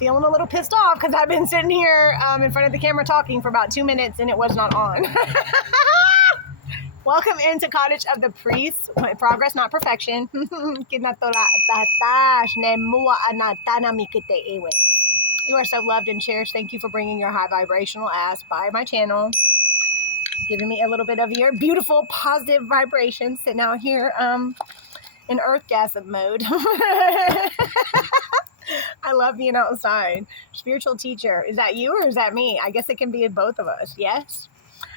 feeling a little pissed off because I've been sitting here in front of the camera talking for about 2 minutes and it was not on. Welcome into Cottage of the Priests. Progress, not perfection. You are so loved and cherished. Thank you for bringing your high vibrational ass by my channel. Giving me a little bit of your beautiful, positive vibrations. Sitting out here in Earthgasm mode. I love being outside. Spiritual teacher. Is that you or is that me? I guess it can be both of us. Yes.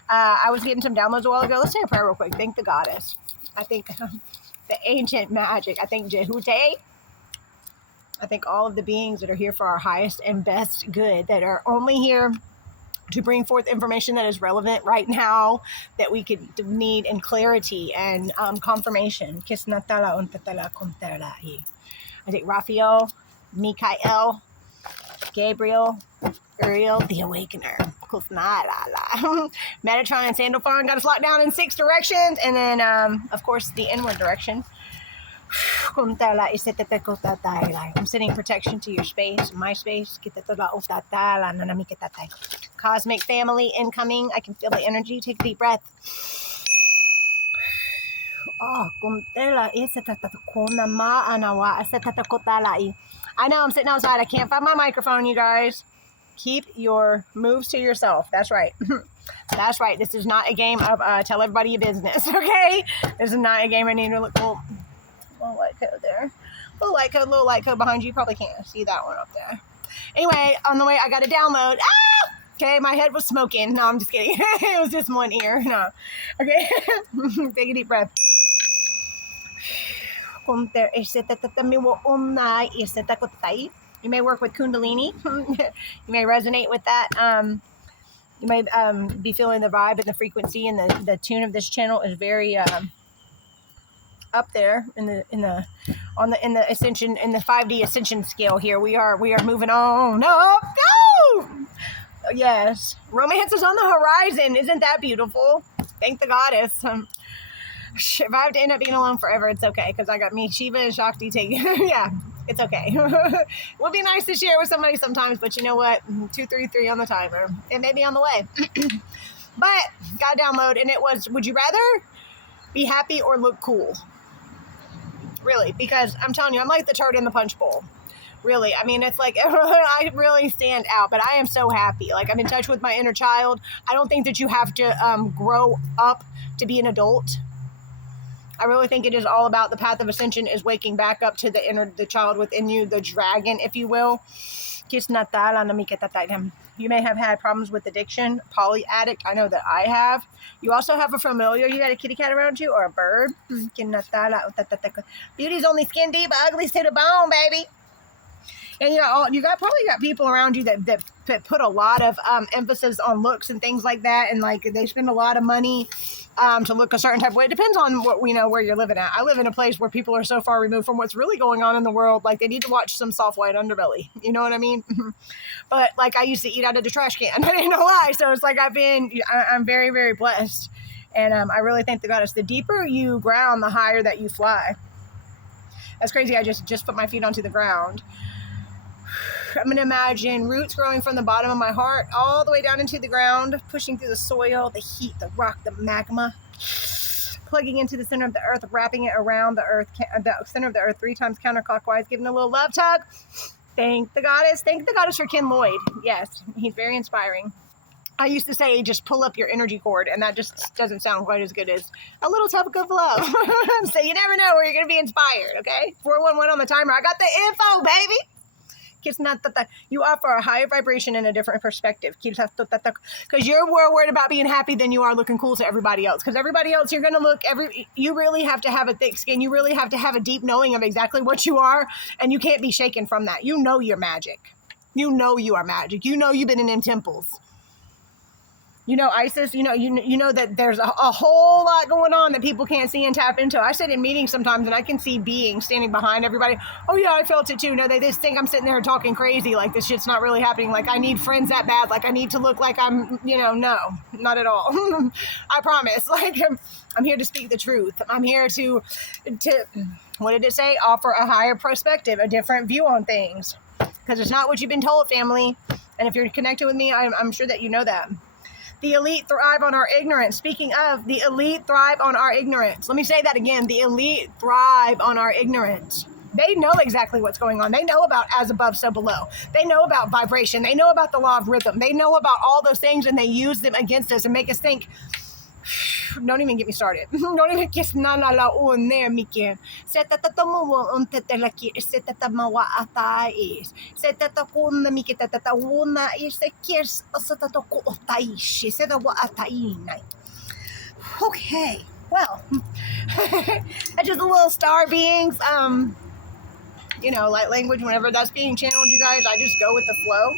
I was getting some downloads a while ago. Let's say a prayer real quick. Thank the goddess. I think the ancient magic. I think Jehute. I think all of the beings that are here for our highest and best good, that are only here to bring forth information that is relevant right now, that we could need in clarity and confirmation. I think Raphael, Mikael, Gabriel, Uriel, the Awakener. Metatron and Sandalphon got us locked down in 6 directions, and then of course the inward direction. I'm sending protection to your space, my space. Cosmic family incoming. I can feel the energy. Take a deep breath. I know I'm sitting outside. I can't find my microphone, you guys. Keep your moves to yourself. That's right. That's right. This is not a game of tell everybody your business, okay? This is not a game I need to look cool. Little light code there. Little light code behind you. You probably can't see that one up there. Anyway, on the way, I got a download. Ah! Okay, my head was smoking. No, I'm just kidding. It was just one ear. No. Okay. Take a deep breath. You may work with Kundalini. You may resonate with that. You may be feeling the vibe and the frequency, and the tune of this channel is very up there in the ascension, in the 5D ascension scale. Here we are moving on up. Go! Yes, romance is on the horizon. Isn't that beautiful? Thank the goddess. If I have to end up being alone forever, it's okay, because I got me, Shiva, and Shakti taking. Yeah, it's okay. It would be nice to share with somebody sometimes, but you know what? 233 on the timer. It may be on the way. But got a download, and it was, would you rather be happy or look cool? Really, because I'm telling you, I'm like the turd in the punch bowl. Really, I mean, it's like, I really stand out, but I am so happy. Like, I'm in touch with my inner child. I don't think that you have to grow up to be an adult. I really think it is all about the path of ascension, is waking back up to the child within you, the dragon, if you will. You may have had problems with addiction, poly addict. I know that I have. You also have a familiar. You got a kitty cat around you, or a bird. Beauty's only skin deep, ugly's to the bone, baby. And you probably got people around you that put a lot of emphasis on looks and things like that, and like they spend a lot of money to look a certain type of way. It depends on where you're living at. I live in a place where people are so far removed from what's really going on in the world, like they need to watch some soft white underbelly. You know what I mean? But like I used to eat out of the trash can. I ain't no lie. So it's like I'm very, very blessed, and I really thank the goddess. The deeper you ground, the higher that you fly. That's crazy. I just put my feet onto the ground. I'm going to imagine roots growing from the bottom of my heart all the way down into the ground, pushing through the soil, the heat, the rock, the magma, plugging into the center of the earth, wrapping it around the earth, the center of the earth 3 times counterclockwise, giving a little love tug. Thank the goddess. Thank the goddess for Ken Lloyd. Yes, he's very inspiring. I used to say, just pull up your energy cord, and that just doesn't sound quite as good as a little topic of love. So you never know where you're going to be inspired, okay? 411 on the timer. I got the info, baby. You offer a higher vibration and a different perspective. Because you're more worried about being happy than you are looking cool to everybody else. Because everybody else, you're going to look, you really have to have a thick skin. You really have to have a deep knowing of exactly what you are. And you can't be shaken from that. You know you're magic. You know you are magic. You know you've been in temples. You know, Isis, you know that there's a whole lot going on that people can't see and tap into. I sit in meetings sometimes and I can see beings standing behind everybody. Oh yeah, I felt it too. No, they just think I'm sitting there talking crazy, like this shit's not really happening. Like I need friends that bad. Like I need to look like I'm, no, not at all. I promise. Like I'm here to speak the truth. I'm here to, what did it say? Offer a higher perspective, a different view on things. because it's not what you've been told, family. And if you're connected with me, I'm sure that you know that. The elite thrive on our ignorance. Speaking of, the elite thrive on our ignorance. Let me say that again. The elite thrive on our ignorance. They know exactly what's going on. They know about as above, so below. They know about vibration. They know about the law of rhythm. They know about all those things, and they use them against us and make us think. Don't even get me started. Don't even kiss nana la on there, Mikin. Set that the mo on tetelaki, set that the mawa atais. Set that the kuna mikita that the wuna is the kiss, set that the otaishi, set the wa atainai. Okay, well, that's just a little star beings. You know, light language, whenever that's being channeled, you guys, I just go with the flow.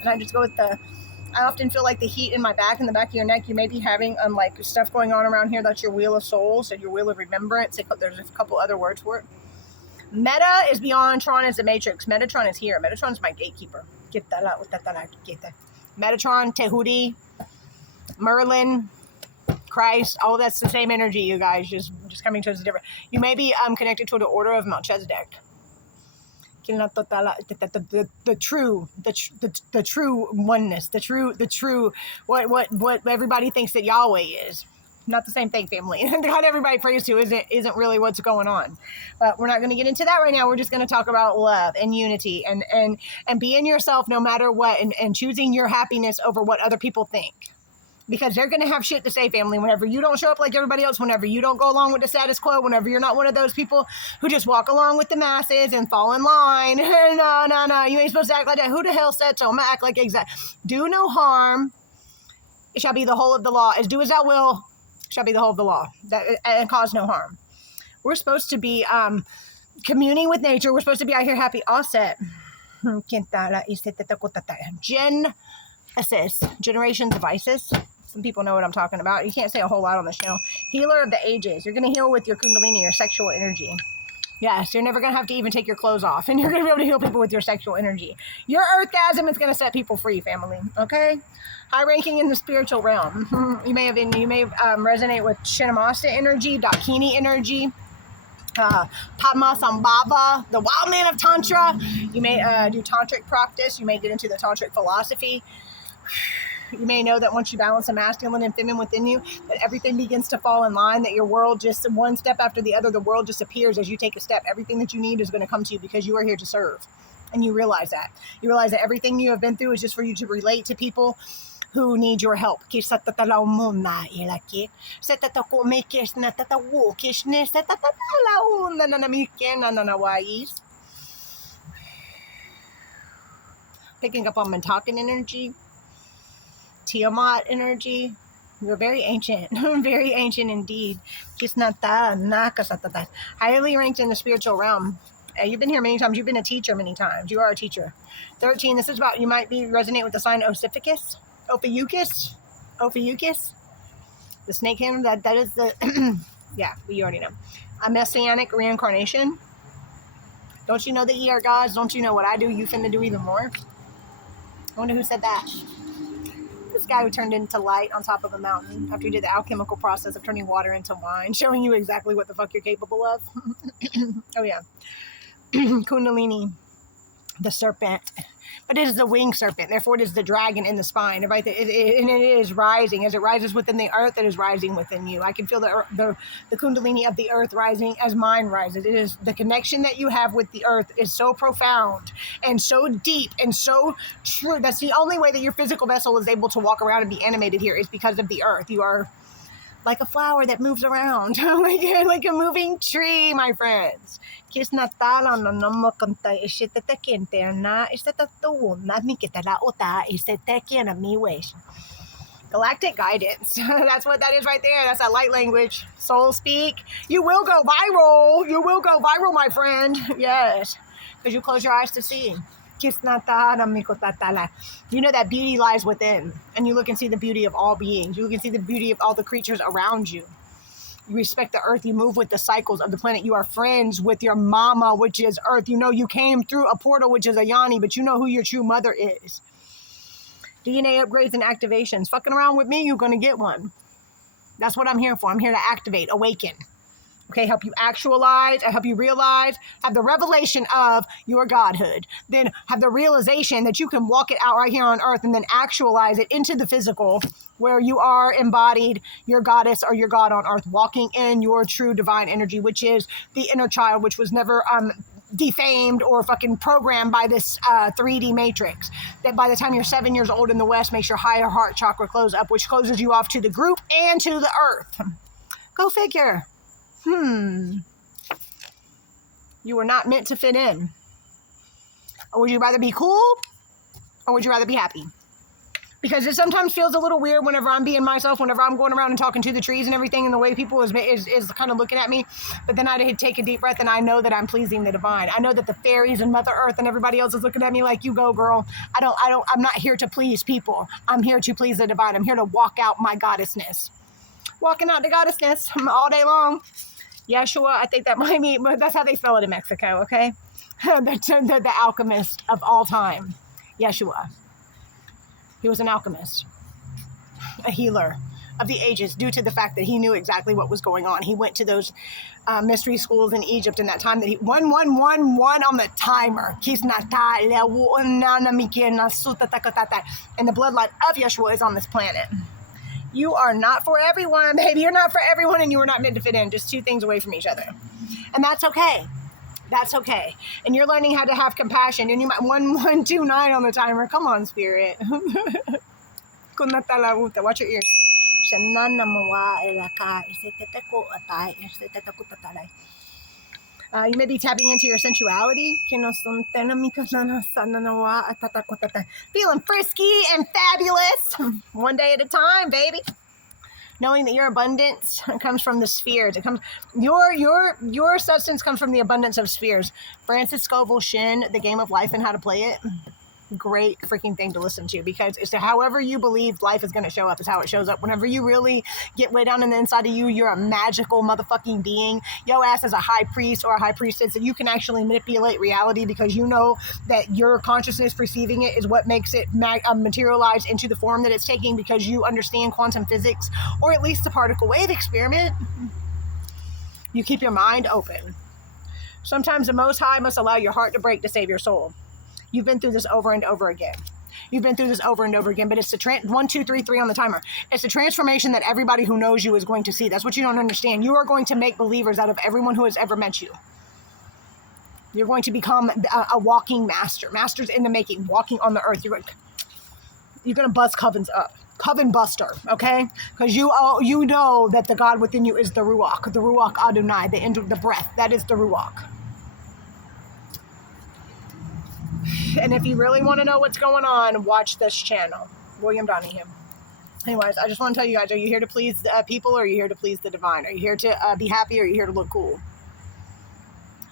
And I just go with I often feel like the heat in my back, in the back of your neck, you may be having like stuff going on around here. That's your wheel of souls and your wheel of remembrance. There's a couple other words for it. Meta is beyond. Tron is the matrix. Metatron is here. Metatron is my gatekeeper. Metatron, Tehuti, Merlin, Christ, all that's the same energy, you guys. Just coming to us different. You may be connected to the order of Melchizedek. The true oneness, the true what everybody thinks that Yahweh is. Not the same thing, family. God everybody prays to isn't really what's going on. But we're not going to get into that right now. We're just going to talk about love and unity and being yourself no matter what, and choosing your happiness over what other people think. Because they're going to have shit to say, family, whenever you don't show up like everybody else, whenever you don't go along with the status quo, whenever you're not one of those people who just walk along with the masses and fall in line. No. You ain't supposed to act like that. Who the hell said so? I'm going to act like exact. Do no harm. It shall be the whole of the law. As do as thou will, shall be the whole of the law. And cause no harm. We're supposed to be communing with nature. We're supposed to be out here happy. All set. Generations of Isis. Some people know what I'm talking about. You can't say a whole lot on the show. Healer of the ages. You're going to heal with your kundalini, your sexual energy. Yes, you're never going to have to even take your clothes off. And you're going to be able to heal people with your sexual energy. Your earthgasm is going to set people free, family. Okay? High ranking in the spiritual realm. You may resonate with Shinamasta energy, Dakini energy. Padmasambhava, the wild man of Tantra. You may do tantric practice. You may get into the tantric philosophy. You may know that once you balance the masculine and feminine within you, that everything begins to fall in line, that your world just one step after the other, the world just appears as you take a step. Everything that you need is going to come to you because you are here to serve. And you realize that. You realize that everything you have been through is just for you to relate to people who need your help. Picking up on Montakan energy. Tiamat energy. You're very ancient. Very ancient indeed. Highly ranked in the spiritual realm. You've been here many times. You've been a teacher many times. You are a teacher. 13. This is about, you might be resonate with the sign Ophiuchus. The snake hand. That is the yeah, you already know. A messianic reincarnation. Don't you know that ye are gods? Don't you know what I do? You finna do even more. I wonder who said that. This guy who turned into light on top of a mountain after he did the alchemical process of turning water into wine, showing you exactly what the fuck you're capable of. Oh yeah. Kundalini, the serpent. But it is the winged serpent, therefore it is the dragon in the spine. Right? And it is rising. As it rises within the earth, it is rising within you. I can feel the kundalini of the earth rising as mine rises. It is the connection that you have with the earth is so profound and so deep and so true. That's the only way that your physical vessel is able to walk around and be animated here is because of the earth. You are like a flower that moves around, like a moving tree, my friends. Galactic guidance. That's what that is right there. That's that light language. Soul speak. You will go viral. You will go viral, my friend. Yes. Because you close your eyes to see. You know that beauty lies within. And you look and see the beauty of all beings. You look and see the beauty of all the creatures around you. You respect the earth. You move with the cycles of the planet. You are friends with your mama, which is earth. You know you came through a portal, which is a Yanni, but you know who your true mother is. DNA upgrades and activations. Fucking around with me, you're going to get one. That's what I'm here for. I'm here to activate, awaken. Okay, help you actualize, help you realize, have the revelation of your godhood. Then have the realization that you can walk it out right here on earth and then actualize it into the physical where you are embodied, your goddess or your god on earth, walking in your true divine energy, which is the inner child, which was never defamed or fucking programmed by this 3D matrix. That by the time you're 7 years old in the West makes your higher heart chakra close up, which closes you off to the group and to the earth. Go figure. You were not meant to fit in. Or would you rather be cool? Or would you rather be happy? Because it sometimes feels a little weird whenever I'm being myself, whenever I'm going around and talking to the trees and everything, and the way people is kind of looking at me. But then I take a deep breath and I know that I'm pleasing the divine. I know that the fairies and Mother Earth and everybody else is looking at me like, you go, girl. I'm not here to please people. I'm here to please the divine. I'm here to walk out my goddessness. Walking out the goddessness all day long. Yeshua, I think that might be, but that's how they spell it in Mexico, okay? the alchemist of all time, Yeshua. He was an alchemist, a healer of the ages, due to the fact that he knew exactly what was going on. He went to those mystery schools in Egypt in that time that he 1 on the timer. And the bloodline of Yeshua is on this planet. You are not for everyone, baby. You're not for everyone, and you are not meant to fit in. Just two things away from each other. And that's okay. That's okay. And you're learning how to have compassion. And you might 1129 on the timer. Come on, spirit. Watch your ears. You may be tapping into your sensuality. Feeling frisky and fabulous. One day at a time, baby. Knowing that your abundance comes from the spheres. It comes your substance comes from the abundance of spheres. Francis Scovel Shin, The Game of Life and How to Play It. Great freaking thing to listen to, because it's however you believe life is going to show up is how it shows up. Whenever you really get way down in the inside of you, you're a magical motherfucking being. Yo ass is a high priest or a high priestess, and you can actually manipulate reality because you know that your consciousness perceiving it is what makes it materialize into the form that it's taking, because you understand quantum physics, or at least the particle wave experiment. You keep your mind open. Sometimes the Most High must allow your heart to break to save your soul. You've been through this over and over again. You've been through this over and over again, but it's the 1, 2, 3, 3 on the timer. It's the transformation that everybody who knows you is going to see. That's what you don't understand. You are going to make believers out of everyone who has ever met you. You're going to become a walking master. Masters in the making, walking on the earth. You're going to bust covens up. Coven buster, okay? Because you know that the God within you is the Ruach Adonai, the breath. That is the Ruach. And if you really want to know what's going on, watch this channel, William Donahue. Anyways, I just want to tell you guys, are you here to please people, or are you here to please the divine? Are you here to be happy, or are you here to look cool?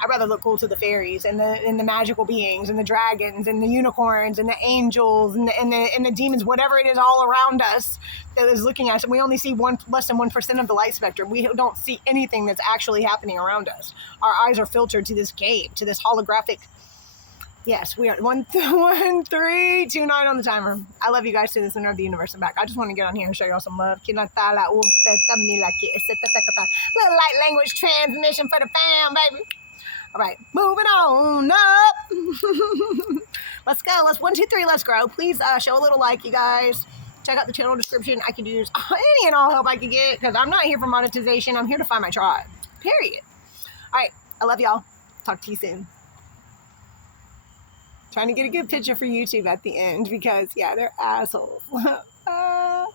I'd rather look cool to the fairies and the magical beings and the dragons and the unicorns and the angels and the demons, whatever it is all around us that is looking at us. And we only see less than 1% of the light spectrum. We don't see anything that's actually happening around us. Our eyes are filtered to this game, to this holographic. Yes, we are 1, 3, 2, 9 on the timer. I love you guys to the center of the universe and back. I just want to get on here and show y'all some love. Little light language transmission for the fam, baby. All right, moving on up. Let's go. 1, 2, 3. Let's grow. Please show a little like, you guys. Check out the channel description. I could use any and all help I could get, because I'm not here for monetization. I'm here to find my tribe. Period. All right. I love y'all. Talk to you soon. Trying to get a good picture for YouTube at the end, because, yeah, they're assholes.